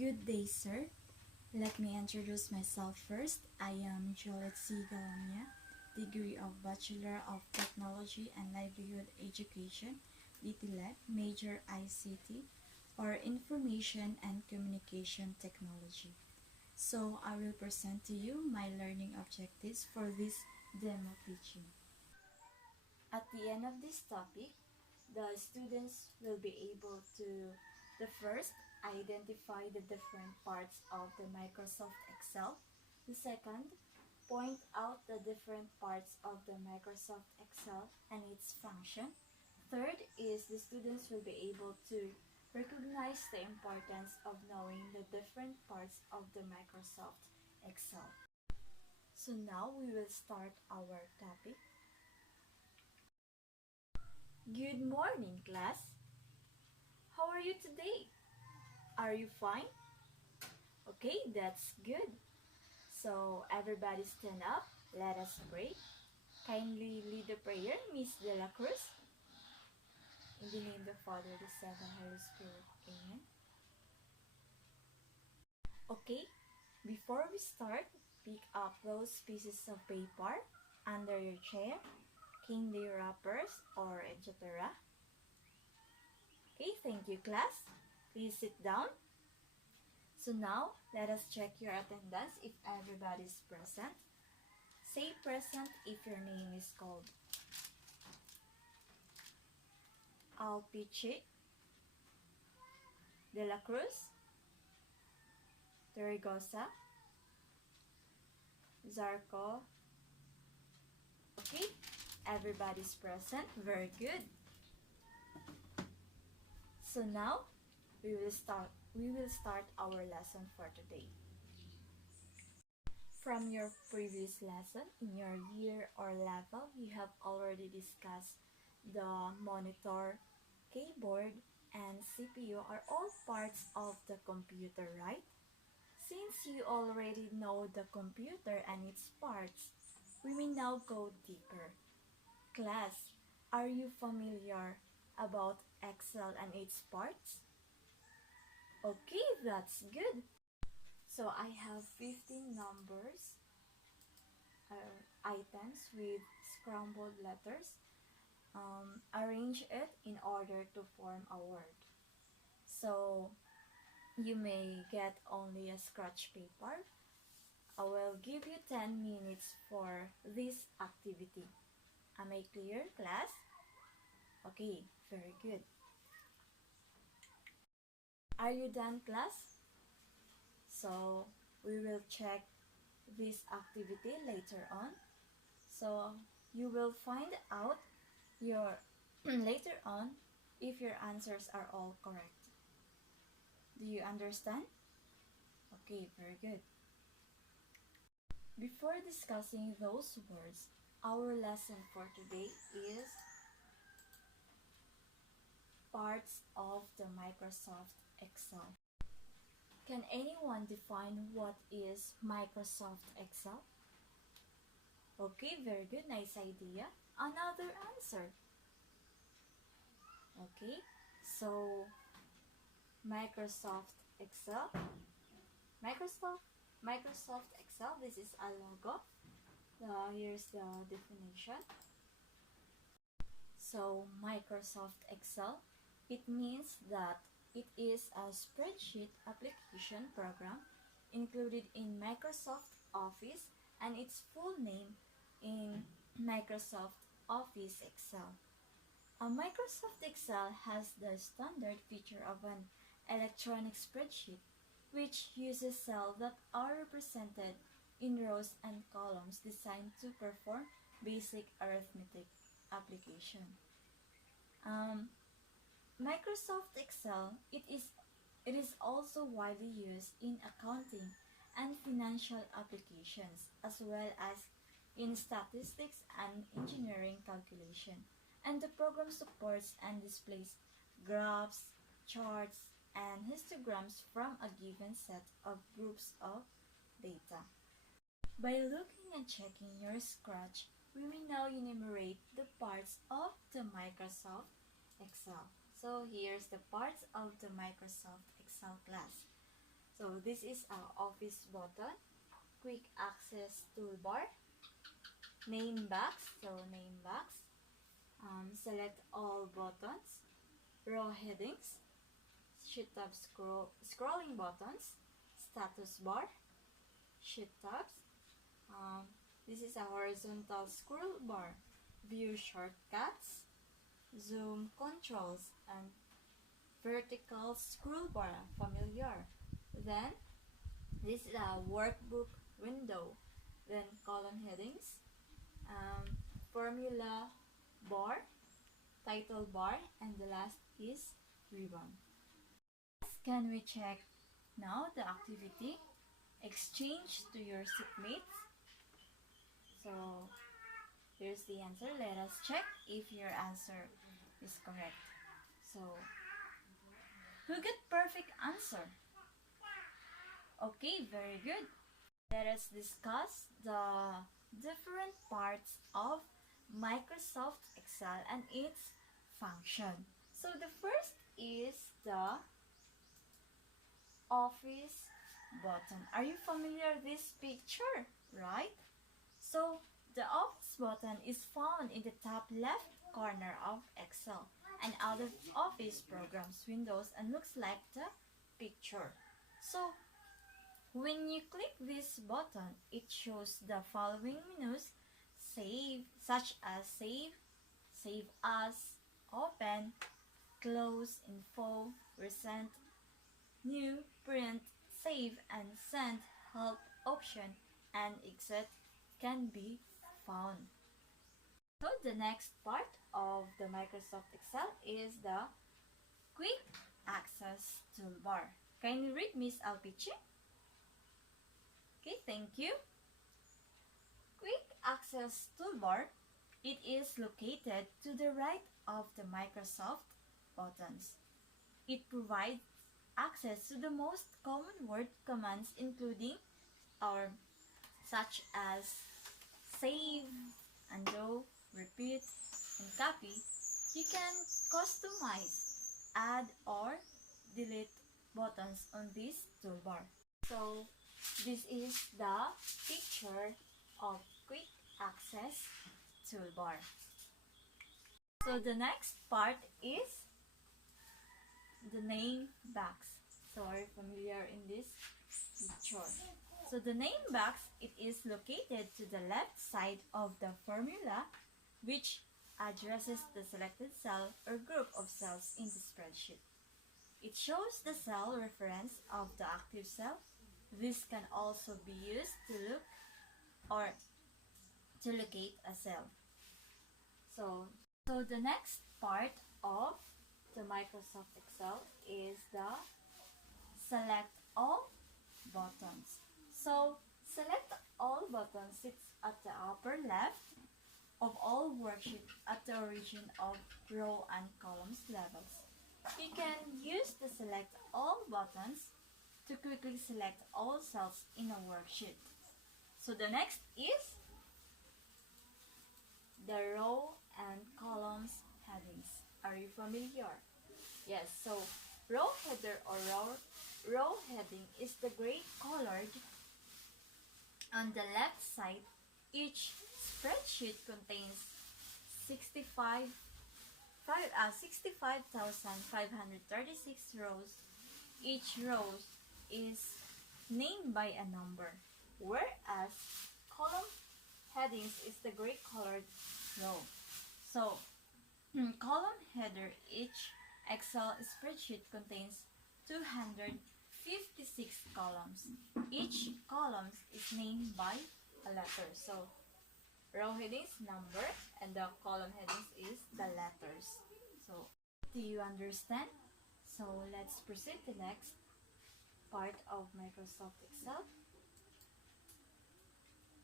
Good day, sir. Let me introduce myself first. I am Jolet C. Galamia, degree of Bachelor of Technology and Livelihood Education, DTLEC, major ICT, or Information and Communication Technology. So I will present to you my learning objectives for this demo teaching. At the end of this topic, the students will be able to, the first, identify the different parts of the Microsoft Excel. The second, point out the different parts of the Microsoft Excel and its function. Third is the students will be able to recognize the importance of knowing the different parts of the Microsoft Excel. So now we will start our topic. Good morning, class. How are you today? Are you fine? Okay, that's good. So everybody stand up. Let us pray. Kindly lead the prayer, Miss De La Cruz. In the name of the Father, the Son, and Holy Spirit. Amen. Okay, before we start, pick up those pieces of paper under your chair, candy wrappers, or etc. Okay, thank you, class. Please sit down. So now, let us check your attendance if everybody is present. Say present if your name is called. Alpiche, De La Cruz, Torregosa, Zarco. Okay, everybody's present. Very good. So now, we will start our lesson for today. From your previous lesson, in your year or level, you have already discussed the monitor, keyboard, and CPU are all parts of the computer, right? Since you already know the computer and its parts, we may now go deeper. Class, are you familiar about Excel and its parts? Okay, that's good. So I have 15 numbers, items with scrambled letters. Arrange it in order to form a word. So you may get only a scratch paper. I will give you 10 minutes for this activity. Am I clear, class? Okay, very good. Are you done, class? So we will check this activity later on. So you will find out your later on if your answers are all correct. Do you understand? Okay, very good. Before discussing those words, our lesson for today is parts of the Microsoft Excel. Can anyone define what is Microsoft Excel? Okay, very good, nice idea. Another answer. Okay, so Microsoft Excel. Microsoft Excel, this is a logo. Here's the definition. So Microsoft Excel, it means that it is a spreadsheet application program included in Microsoft Office and its full name in Microsoft Office Excel. A Microsoft Excel has the standard feature of an electronic spreadsheet, which uses cells that are represented in rows and columns designed to perform basic arithmetic application. Microsoft Excel, it is also widely used in accounting and financial applications, as well as in statistics and engineering calculation. And the program supports and displays graphs, charts, and histograms from a given set of groups of data. By looking and checking your scratch, we will now enumerate the parts of the Microsoft Excel. So here's the parts of the Microsoft Excel class. So this is our office button, quick access toolbar, name box, select all buttons, row headings, sheet tab scrolling buttons, status bar, sheet tabs. This is a horizontal scroll bar, view shortcuts, zoom controls, and vertical scroll bar, familiar. Then this is a workbook window. Then column headings, formula bar, title bar, and the last is ribbon. Can we check now the activity? Exchange to your seatmates. So here's the answer. Let us check if your answer is correct. So who got perfect answer? Okay, very good. Let us discuss the different parts of Microsoft Excel and its function. So the first is the office button. Are you familiar with this picture, right? So the office button is found in the top left corner of Excel and other office programs windows and looks like the picture. So when you click this button, it shows the following menus: save, such as save, save as, open, close, info, recent, new, print, save, and send, help option, and exit can be found. So the next part of the Microsoft Excel is the quick access toolbar. Can you read Miss Alpici? Okay, thank you. Quick access toolbar, it is located to the right of the Microsoft buttons. It provides access to the most common word commands including such as save, undo, repeat, and copy. You can customize, add, or delete buttons on this toolbar. So this is the picture of quick access toolbar. So the next part is the name box. So are you familiar in this picture? So the name box, it is located to the left side of the formula, which addresses the selected cell or group of cells in the spreadsheet. It shows the cell reference of the active cell. This can also be used to look or to locate a cell. So the next part of the Microsoft Excel is the select all buttons. So select all button sits at the upper left of all worksheets at the origin of row and columns levels. You can use the select all buttons to quickly select all cells in a worksheet. So the next is the row and columns headings. Are you familiar? Yes, so row header or row heading is the gray colored on the left side. Each spreadsheet contains 65,536 rows. Each row is named by a number, whereas column headings is the gray colored row. So column header, each Excel spreadsheet contains 256 columns. Each column is named by a letter. So row headings number and the column headings is the letters. So do you understand? So let's proceed to the next part of Microsoft Excel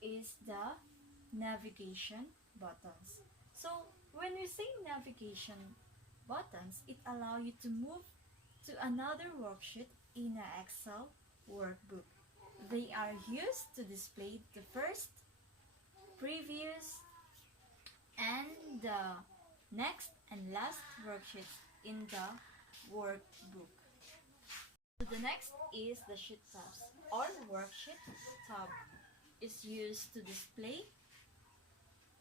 is the navigation buttons. So when we say navigation buttons, it allows you to move to another worksheet in an Excel workbook. They are used to display the first, previous, and the next and last worksheets in the workbook. So the next is the sheet tabs or worksheet tab is used to display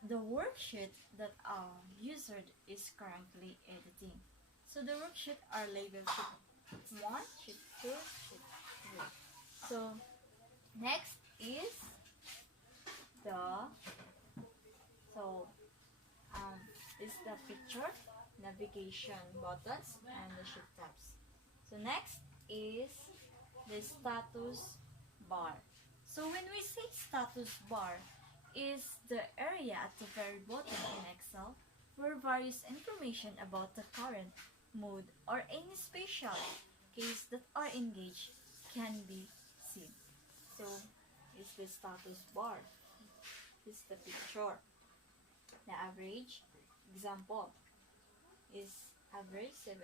the worksheet that a user is currently editing. So the worksheet are labeled sheet 1, sheet 2, sheet 3. So next is the so um, is the picture, navigation buttons, and the sheet tabs. So next is the status bar. So when we say status bar, is the area at the very bottom in Excel where various information about the current mode or any special case that are engaged can be seen. So is the status bar. This is the picture. The average example is average 171.25.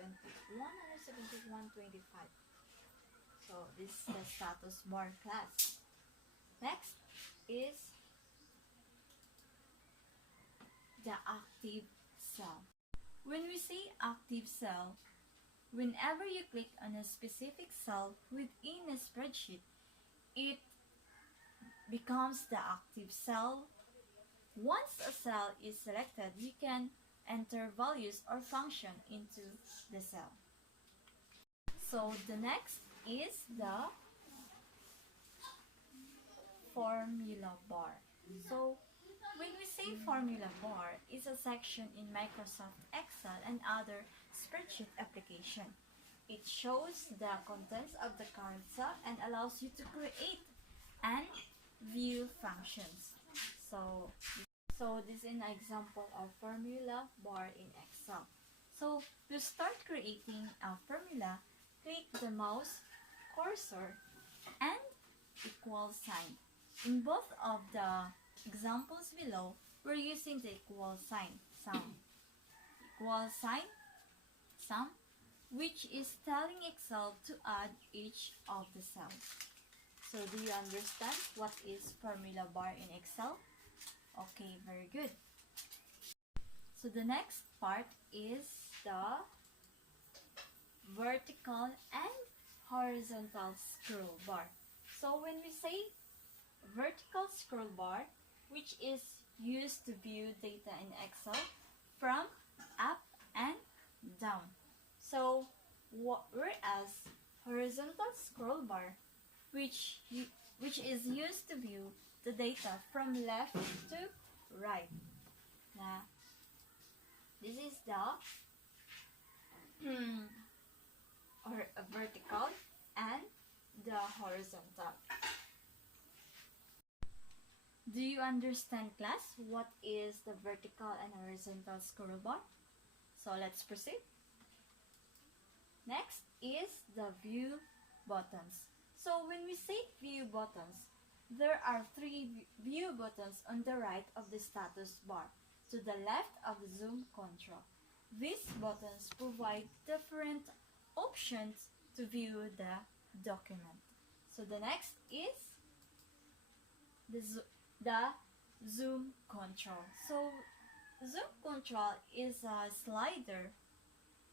So this is the status bar class. Next is the active cell. When we say active cell, whenever you click on a specific cell within a spreadsheet, it becomes the active cell. Once a cell is selected, you can enter values or function into the cell. So the next is the formula bar. So when we say formula bar, it's a section in Microsoft Excel and other spreadsheet application. It shows the contents of the current cell and allows you to create and view functions. So this is an example of formula bar in Excel. So to start creating a formula, click the mouse cursor and equal sign. In both of the examples below, we're using the equal sign, sum. Equal sign, sum, which is telling Excel to add each of the cells. So do you understand what is formula bar in Excel? Okay, very good. So the next part is the vertical and horizontal scroll bar. So when we say vertical scroll bar, which is used to view data in Excel from up and down. So whereas horizontal scroll bar, which is used to view the data from left to right. Now, this is the vertical and the horizontal. Do you understand, class, what is the vertical and horizontal scroll bar? So let's proceed. Next is the view buttons. So when we say view buttons, there are 3 view buttons on the right of the status bar, to the left of the zoom control. These buttons provide different options to view the document. So the next is the zoom control. So zoom control is a slider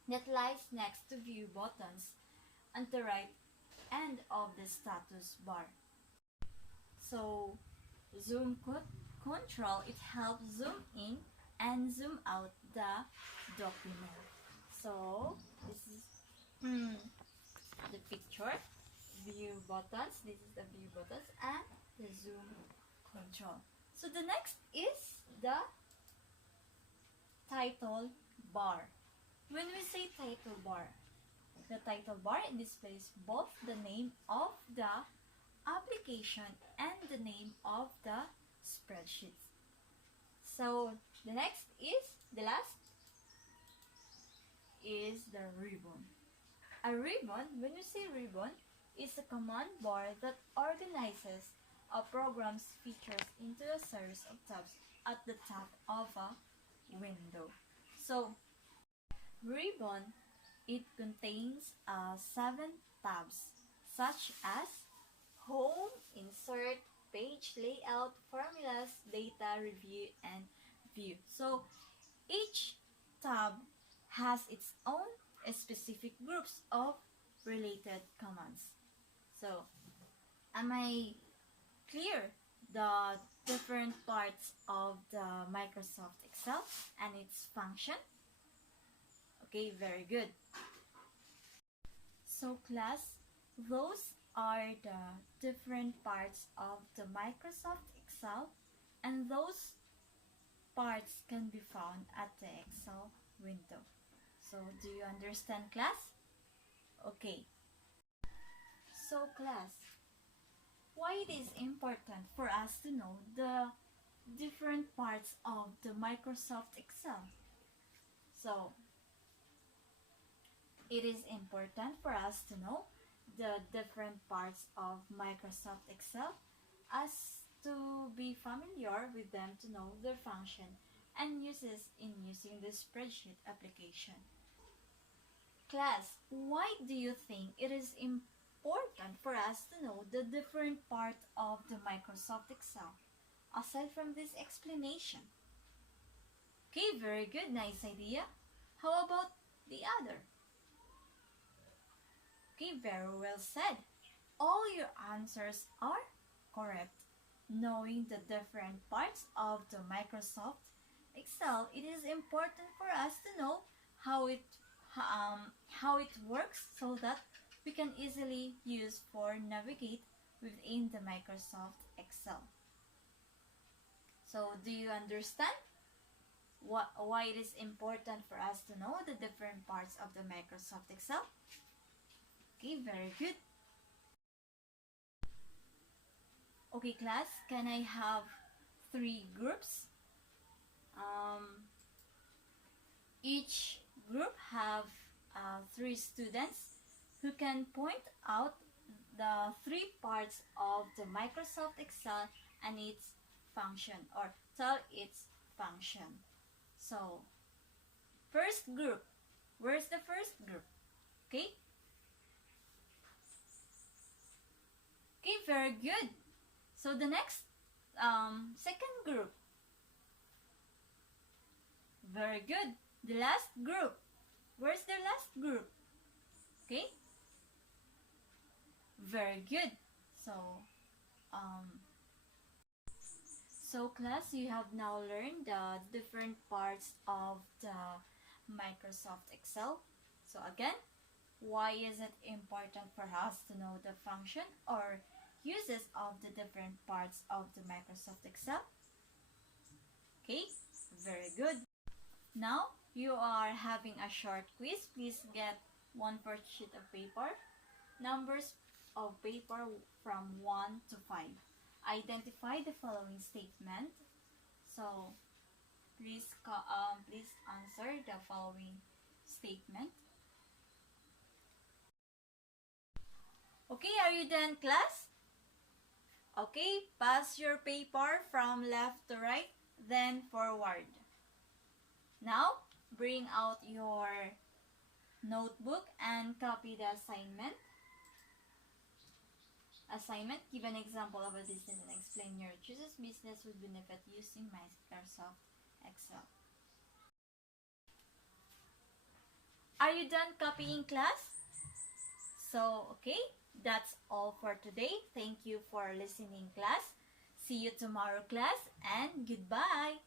that lies next to view buttons on the right end of the status bar. So zoom control, it helps zoom in and zoom out the document. So this is the picture, view buttons, this is the view buttons and the zoom control. So the next is the title bar. When we say title bar, the title bar displays both the name of the application and the name of the spreadsheet. So the next is, the last is the ribbon. A ribbon, when you say ribbon, is a command bar that organizes a program's features into a series of tabs at the top of a window. So ribbon, it contains 7 tabs such as Home, Insert, Page, Layout, Formulas, Data, Review, and View. So each tab has its own specific groups of related commands. So, am I clear the different parts of the Microsoft Excel and its function? Okay, very good. So class, those are the different parts of the Microsoft Excel, and those parts can be found at the Excel window. So do you understand, class? Okay. So class, why it is important for us to know the different parts of the Microsoft Excel? So it is important for us to know the different parts of Microsoft Excel as to be familiar with them, to know their function and uses in using the spreadsheet application. Class, why do you think it is important for us to know the different part of the Microsoft Excel aside from this explanation? Okay, very good, nice idea. How about the other? Okay, very well said. All your answers are correct. Knowing the different parts of the Microsoft Excel, it is important for us to know how it works so that we can easily use for navigate within the Microsoft Excel. So, do you understand why it is important for us to know the different parts of the Microsoft Excel? Okay, very good. Okay, class, can I have 3 groups? Each group have 3 students who can point out the 3 parts of the Microsoft Excel and its function, or tell its function. So, first group. Where's the first group? Okay? Okay, very good. So the next, second group. Very good. The last group. Where's the last group? Okay? Very good. So class, you have now learned the different parts of the Microsoft Excel. So again, why is it important for us to know the function or uses of the different parts of the Microsoft Excel? Okay, very good. Now, you are having a short quiz. Please get 1/4 sheet of paper. Numbers of paper from 1 to 5. Identify the following statement. So, please answer the following statement. Okay, are you done, class? Okay, pass your paper from left to right, then forward. Now, bring out your notebook and copy the assignment. Assignment, give an example of a business and explain your choices business would benefit using Microsoft Excel. Are you done copying, class? So, okay, that's all for today. Thank you for listening, class. See you tomorrow, class, and goodbye.